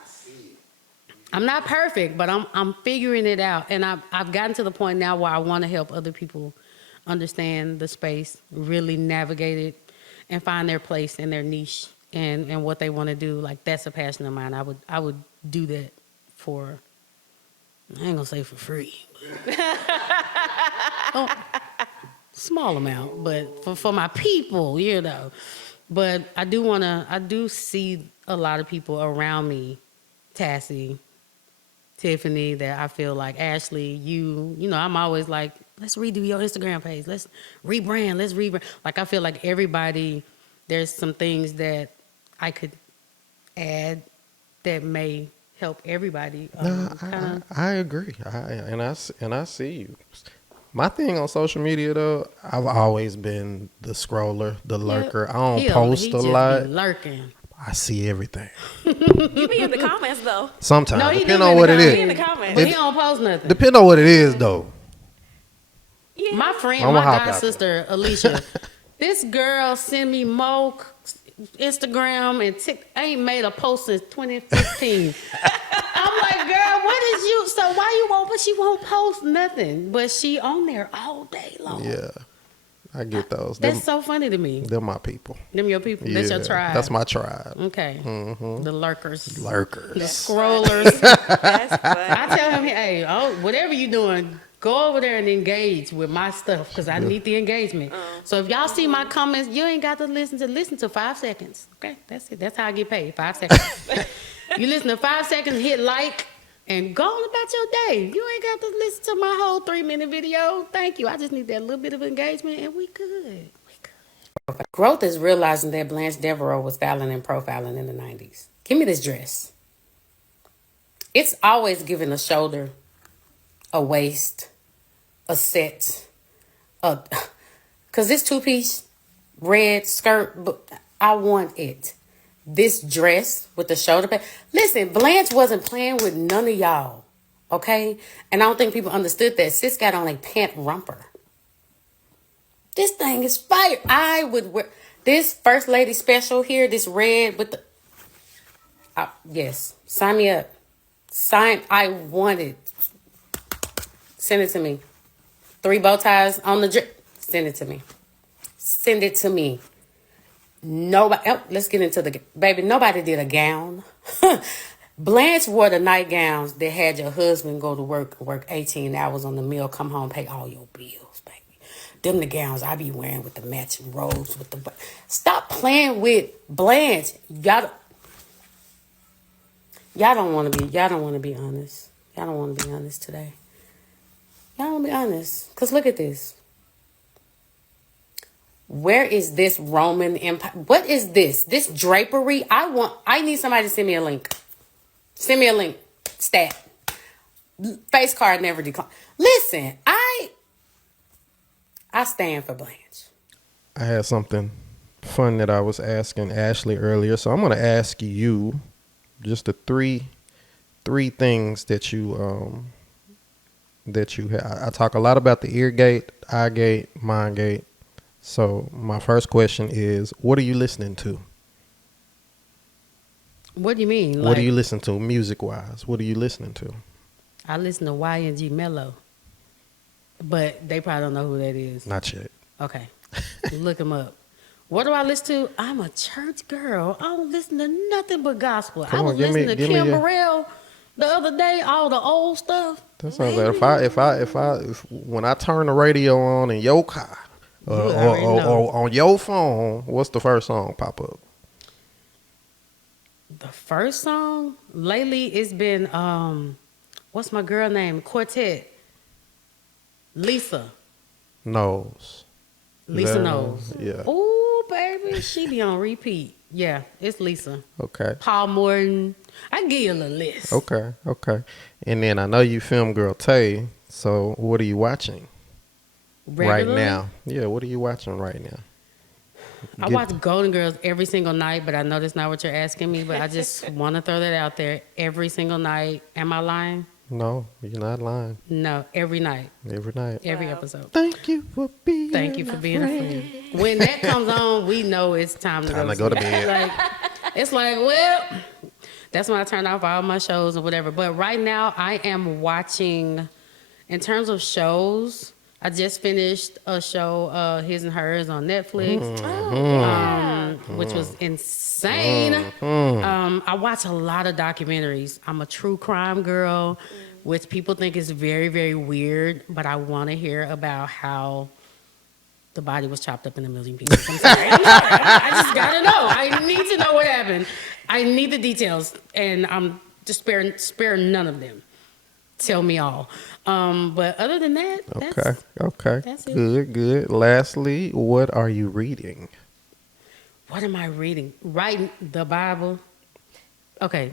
I'm not perfect, but I'm figuring it out, and I've gotten to the point now where I want to help other people understand the space, really navigate it, and find their place and their niche and what they want to do. Like, that's a passion of mine. I would do that for, I ain't gonna say for free, small amount, but for my people, you know. But I do see a lot of people around me, Tassie, Tiffany, that I feel like, Ashley, you know, I'm always like, let's redo your Instagram page. Let's rebrand. Like, I feel like everybody, there's some things that I could add that may help everybody. I agree. I see you. My thing on social media, though, I've always been the scroller, the lurker. I don't post a lot. Be lurking. I see everything. You be in the comments, though. Sometimes, No, he depending do on in what the it comments. is. He in the comments. But he don't post nothing. Depending on what it is, though. Yeah. My friend, I'ma my hop god out sister, Alicia, this girl send me more Instagram and I ain't made a post since 2015. I'm like, girl, what is you? So why you won't? But she won't post nothing. But she on there all day long. Yeah, I get those. That's so funny to me. They're my people. Them your people. Yeah, That's your tribe. That's my tribe. Okay. Mm-hmm. The lurkers. The scrollers. That's fun. I tell him, hey, whatever you doing, go over there and engage with my stuff, because I need the engagement. So if y'all see my comments, you ain't got to listen to 5 seconds. Okay, that's it. That's how I get paid. 5 seconds. You listen to 5 seconds, hit like, and go on about your day. You ain't got to listen to my whole 3-minute video. Thank you. I just need that little bit of engagement, and we good. Growth is realizing that Blanche Devereaux was styling and profiling in the 90s. Give me this dress. It's always giving a shoulder, a waist, a set, because this 2-piece red skirt, but I want it. This dress with the shoulder pad. Listen, Blanche wasn't playing with none of y'all, okay? And I don't think people understood that. Sis got on a pant romper. This thing is fire. I would wear this First Lady special here, this red with the. Yes, sign me up. I want it. Send it to me. 3 bow ties on the drip. Send it to me. Send it to me. Nobody. Oh, let's get into the baby. Nobody did a gown. Blanche wore the nightgowns that had your husband go to work 18 hours on the mill, come home, pay all your bills, baby. Them the gowns I be wearing with the matching robes with the. Stop playing with Blanche. Y'all don't want to be. Y'all don't want to be honest. Y'all don't want to be honest today. Y'all don't be honest. Cause look at this. Where is this Roman Empire? What is this? This drapery? I need somebody to send me a link. Send me a link. Stat. Face card never declined. Listen, I stand for Blanche. I had something fun that I was asking Ashley earlier, so I'm going to ask you just the three things that you have. I talk a lot about the ear gate, eye gate, mind gate. So my first question is, what are you listening to? What do you mean? What do you listen to music-wise? What are you listening to? I listen to Y&G Mello, but they probably don't know who that is. Not yet. Okay. Look them up. What do I listen to? I'm a church girl. I don't listen to nothing but gospel. I was listening to Kim Burrell the other day, all the old stuff. That sounds like if when I turn the radio on in your car or on your phone, what's the first song pop up? The first song lately it's been what's my girl name? Quartet. Lisa Knowles. Knowles. Yeah. Ooh, baby, she be on repeat. Yeah, it's Lisa. Okay. Paul Morton. I can give you a little list. Okay. And then I know you film girl Tay. So what are you watching right now? Yeah, what are you watching right now? I watch Golden Girls every single night, but I know that's not what you're asking me, but I just want to throw that out there every single night. Am I lying? No, you're not lying. No, every night. Every night. Every episode. Thank you for being a friend. When that comes on, we know it's time to go to bed. It's like, well, that's when I turn off all my shows or whatever. But right now, I am watching, in terms of shows, I just finished a show, His and Hers, on Netflix, which was insane. I watch a lot of documentaries. I'm a true crime girl, which people think is very, very weird, but I want to hear about how the body was chopped up in a million pieces. I'm sorry. I just got to know. I need to know what happened. I need the details, and I'm just spare none of them. Tell me all. But other than that, okay. That's it. Good. Lastly, what are you reading? What am I reading? Writing the Bible. Okay.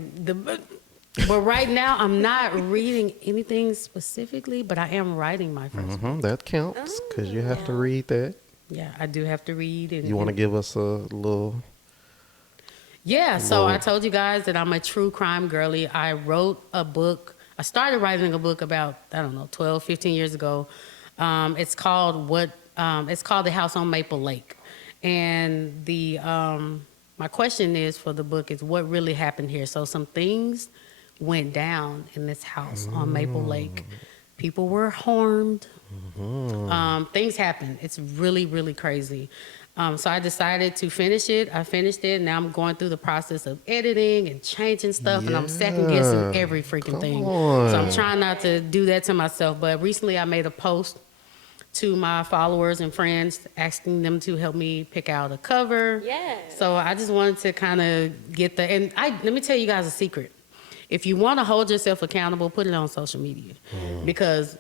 But right now, I'm not reading anything specifically, but I am writing my first book. That counts because you have to read that. Yeah, I do have to read. And you want to give us a little... Yeah, so I told you guys that I'm a true crime girly. I wrote a book. I started writing a book about, 12, 15 years ago. It's called The House on Maple Lake. And my question is for the book is what really happened here. So some things went down in this house on Maple Lake. People were harmed. Things happened. It's really, really crazy. So I decided to finish it. I finished it. Now I'm going through the process of editing and changing stuff, and I'm second guessing every freaking thing. So I'm trying not to do that to myself. But recently I made a post to my followers and friends asking them to help me pick out a cover. Yeah. So I just wanted to kind of get let me tell you guys a secret. If you want to hold yourself accountable, put it on social media. Because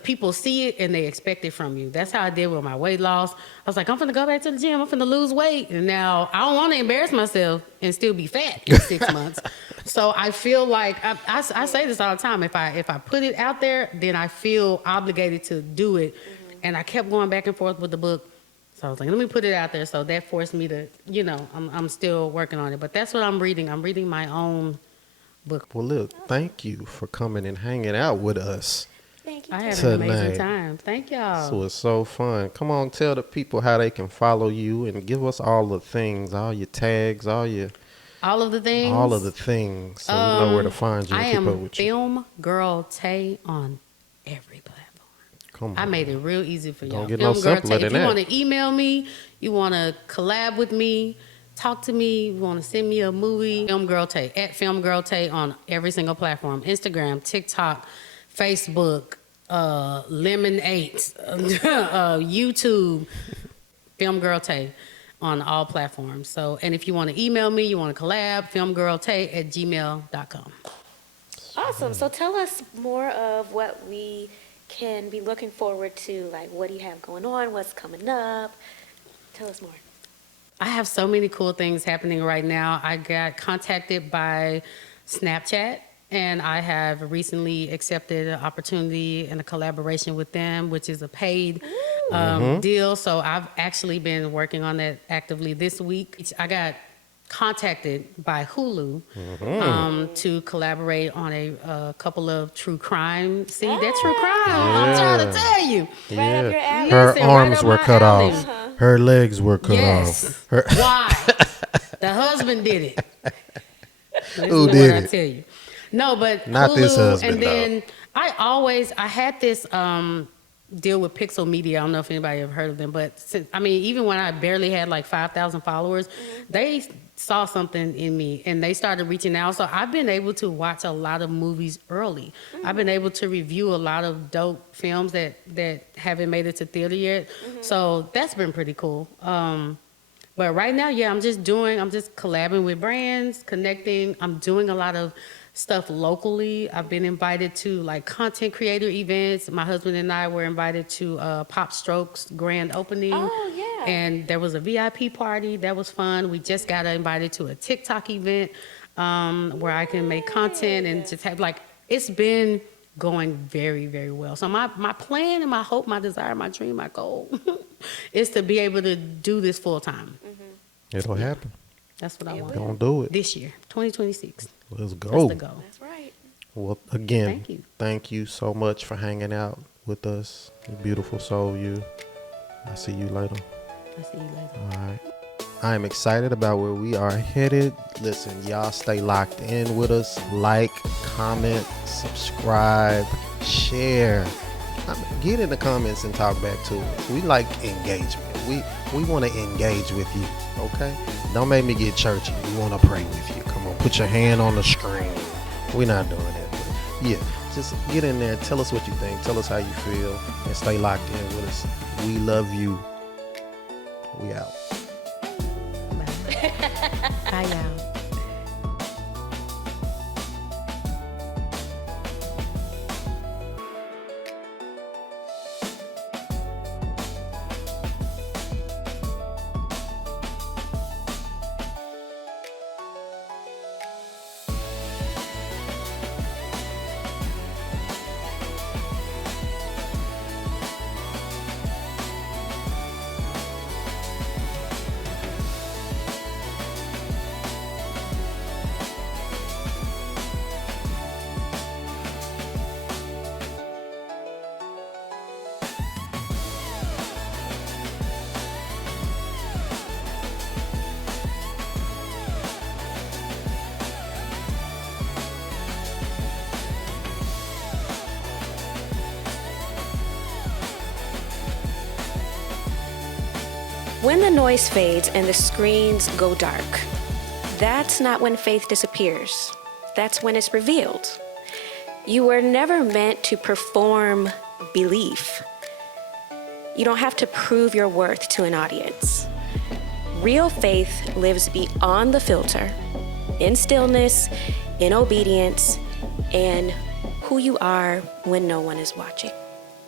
people see it and they expect it from you. That's how I did with my weight loss. I was like, I'm finna go back to the gym. I'm finna lose weight. And now I don't want to embarrass myself and still be fat in 6 months. So I feel like, I say this all the time. If I put it out there, then I feel obligated to do it. And I kept going back and forth with the book. So I was like, let me put it out there. So that forced me to, I'm still working on it. But that's what I'm reading. I'm reading my own book. Well, look, thank you for coming and hanging out with us. Thank I had tonight. an amazing time. Thank y'all. This was so fun. Come on, tell the people how they can follow you and give us all the things, all your tags, all of the things, so we know where to find you and I keep up am with you. Film Girl Tay on every platform. Come on. I made it real easy for y'all. Don't get no Film Girl simpler Tay. If than you that. want to email me, you want to collab with me, talk to me, you want to send me a movie, Film Girl Tay, at Film Girl Tay on every single platform. Instagram, TikTok, Facebook, Lemon8, YouTube, Film Girl Tay on all platforms. So, and if you want to email me, you want to collab, filmgirltay@gmail.com. Awesome. So tell us more of what we can be looking forward to. Like, what do you have going on? What's coming up? Tell us more. I have so many cool things happening right now. I got contacted by Snapchat, and I have recently accepted an opportunity and a collaboration with them, which is a paid deal. So I've actually been working on that actively this week. I got contacted by Hulu to collaborate on a couple of true crime. See, that true crime, I'm trying to tell you. Right up your alley. Her Listen, right arms up were my cut alley. off. Her legs were cut Yes. off. Her Why? The husband did it. This Who is did what I it? tell you. No, but Not Hulu, this husband, and then I had this deal with Pixel Media. I don't know if anybody ever heard of them, but even when I barely had like 5,000 followers, they saw something in me and they started reaching out. So I've been able to watch a lot of movies early. I've been able to review a lot of dope films that haven't made it to theater yet. So that's been pretty cool. But right now, I'm just collabing with brands, connecting. I'm doing a lot of stuff locally. I've been invited to like content creator events. My husband and I were invited to Pop Strokes grand opening. Oh, yeah. And there was a VIP party. That was fun. We just got invited to a TikTok event where I can make content and just have it's been going very, very well. So my plan and my hope, my desire, my dream, my goal is to be able to do this full time. It'll happen. That's what I want. Gonna do it This year, 2026. Let's go. That's the goal. That's right. Well, again, thank you so much for hanging out with us. You beautiful soul, you. I'll see you later. I'll see you later. All right. I am excited about where we are headed. Listen, y'all stay locked in with us. Like, comment, subscribe, share. Get in the comments and talk back to us. We like engagement. We want to engage with you, okay? Don't make me get churchy. We want to pray with you. Come on, put your hand on the screen. We're not doing that. But yeah, just get in there. Tell us what you think. Tell us how you feel. And stay locked in with us. We love you. We out. Bye, y'all. When the noise fades and the screens go dark, that's not when faith disappears. That's when it's revealed. You were never meant to perform belief. You don't have to prove your worth to an audience. Real faith lives beyond the filter, in stillness, in obedience, and who you are when no one is watching.